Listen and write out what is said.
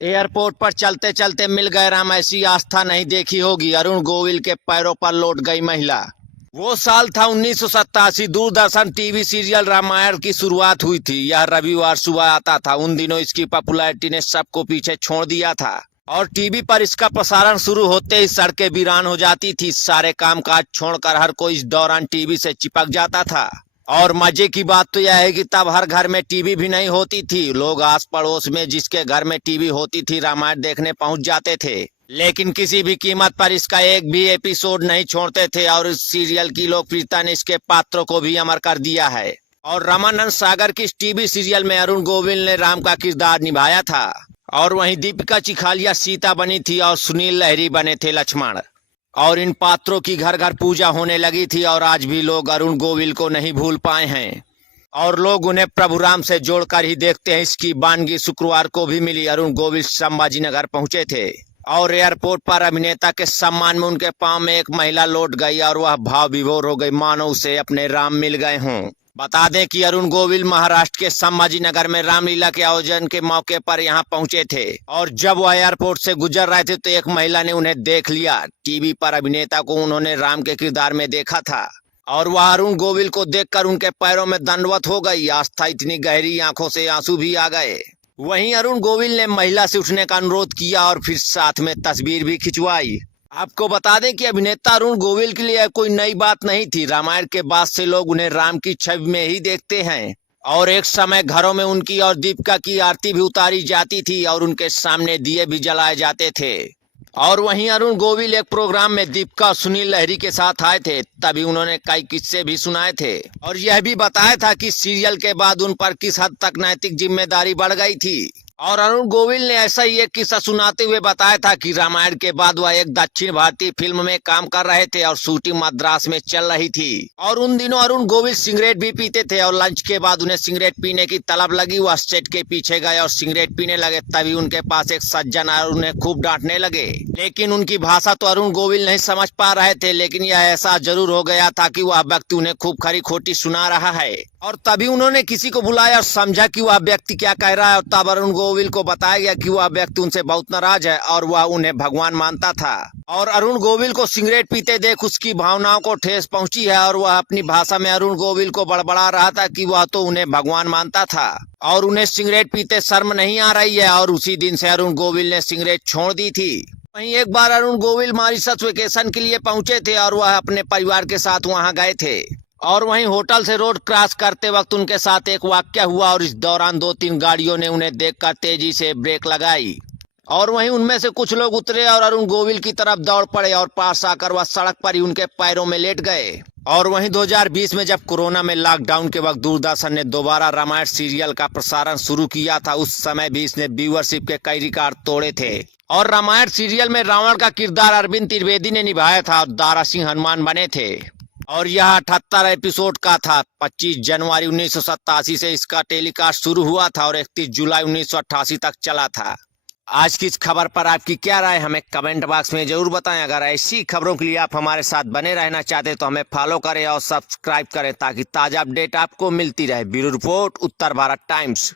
Airport पर चलते चलते मिल गए राम, ऐसी आस्था नहीं देखी होगी। अरुण गोविल के पैरों पर लौट गई महिला। वो साल था 1987। दूरदर्शन टीवी सीरियल रामायण की शुरुआत हुई थी। यह रविवार सुबह आता था। उन दिनों इसकी पॉपुलैरिटी ने सबको पीछे छोड़ दिया था और टीवी पर इसका प्रसारण शुरू होते ही सड़कें वीरान हो जाती थी। सारे कामकाज छोड़कर हर कोई इस दौरान टीवी से चिपक जाता था। और मजे की बात तो यह है कि तब हर घर में टीवी भी नहीं होती थी। लोग आस पड़ोस में जिसके घर में टीवी होती थी रामायण देखने पहुंच जाते थे, लेकिन किसी भी कीमत पर इसका एक भी एपिसोड नहीं छोड़ते थे। और इस सीरियल की लोकप्रियता ने इसके पात्रों को भी अमर कर दिया है। और रामानंद सागर की इस टीवी सीरियल में अरुण गोविल ने राम का किरदार निभाया था और वहीं दीपिका चिखालिया सीता बनी थी और सुनील लहरी बने थे लक्ष्मण। और इन पात्रों की घर घर पूजा होने लगी थी और आज भी लोग अरुण गोविल को नहीं भूल पाए हैं और लोग उन्हें प्रभु राम से जोड़कर ही देखते हैं। इसकी वानगी शुक्रवार को भी मिली। अरुण गोविल संभाजी नगर पहुंचे थे और एयरपोर्ट पर अभिनेता के सम्मान में उनके पांव में एक महिला लौट गई और वह भाव विभोर हो गई, मानो उसे अपने राम मिल गए हों। बता दें कि अरुण गोविल महाराष्ट्र के संभाजी नगर में रामलीला के आयोजन के मौके पर यहां पहुंचे थे और जब वह एयरपोर्ट से गुजर रहे थे तो एक महिला ने उन्हें देख लिया। टीवी पर अभिनेता को उन्होंने राम के किरदार में देखा था और वह अरुण गोविल को देखकर उनके पैरों में दंडवत हो गई। आस्था इतनी गहरी, आंखों से आंसू भी आ गए। वहीं अरुण गोविल ने महिला से उठने का अनुरोध किया और फिर साथ में तस्वीर भी खिंचवाई। आपको बता दें कि अभिनेता अरुण गोविल के लिए कोई नई बात नहीं थी। रामायण के बाद से लोग उन्हें राम की छवि में ही देखते हैं और एक समय घरों में उनकी और दीपिका की आरती भी उतारी जाती थी और उनके सामने दिए भी जलाए जाते थे। और वहीं अरुण गोविल एक प्रोग्राम में दीपिका और सुनील लहरी के साथ आए थे, तभी उन्होंने कई किस्से भी सुनाए थे और यह भी बताया था कि सीरियल के बाद उन पर किस हद तक नैतिक जिम्मेदारी बढ़ गई थी। और अरुण गोविल ने ऐसा ही एक किस्सा सुनाते हुए बताया था कि रामायण के बाद वह एक दक्षिण भारतीय फिल्म में काम कर रहे थे और शूटिंग मद्रास में चल रही थी और उन दिनों अरुण गोविल सिगरेट भी पीते थे और लंच के बाद उन्हें सिगरेट पीने की तलब लगी। वह सेट के पीछे गए और सिगरेट पीने लगे। तभी उनके पास एक सज्जन आए और उन्हें खूब डांटने लगे, लेकिन उनकी भाषा तो अरुण गोविल नहीं समझ पा रहे थे। लेकिन यह ऐसा जरूर हो गया था कि वह व्यक्ति उन्हें खूब खरी खोटी सुना रहा है और तभी उन्होंने किसी को बुलाया और समझा कि वह व्यक्ति क्या कह रहा है। और तब अरुण गोविल को बताया गया कि वह व्यक्ति उनसे बहुत नाराज है और वह उन्हें भगवान मानता था। और अरुण गोविल को सिगरेट पीते देख उसकी भावनाओं को ठेस पहुंची है और वह अपनी भाषा में अरुण गोविल को बड़बड़ा रहा था कि वह तो उन्हें भगवान मानता था और उन्हें सिगरेट पीते शर्म नहीं आ रही है। और उसी दिन से अरुण गोविल ने सिगरेट छोड़ दी थी। वहीं एक बार अरुण गोविल मॉरिशस वेकेशन के लिए पहुंचे थे और वह अपने परिवार के साथ वहां गए थे और वहीं होटल से रोड क्रॉस करते वक्त उनके साथ एक वाकया हुआ और इस दौरान 2-3 गाड़ियों ने उन्हें देखकर तेजी से ब्रेक लगाई और वहीं उनमें से कुछ लोग उतरे और अरुण गोविल की तरफ दौड़ पड़े और पास आकर वह सड़क पर ही उनके पैरों में लेट गए। और वहीं 2020 में जब कोरोना में लॉकडाउन के वक्त दूरदर्शन ने दोबारा रामायण सीरियल का प्रसारण शुरू किया था, उस समय भी इसने व्यूअरशिप के कई रिकॉर्ड तोड़े थे। और रामायण सीरियल में रावण का किरदार अरविंद त्रिवेदी ने निभाया था और दारा सिंह हनुमान बने थे और यह 78 एपिसोड का था। 25 जनवरी 1987 से इसका टेलीकास्ट शुरू हुआ था और 31 जुलाई 1988 तक चला था। आज की इस खबर पर आपकी क्या राय, हमें कमेंट बॉक्स में जरूर बताएं। अगर ऐसी खबरों के लिए आप हमारे साथ बने रहना चाहते तो हमें फॉलो करें और सब्सक्राइब करें ताकि ताजा अपडेट आपको मिलती रहे। ब्यूरो रिपोर्ट, उत्तर भारत टाइम्स।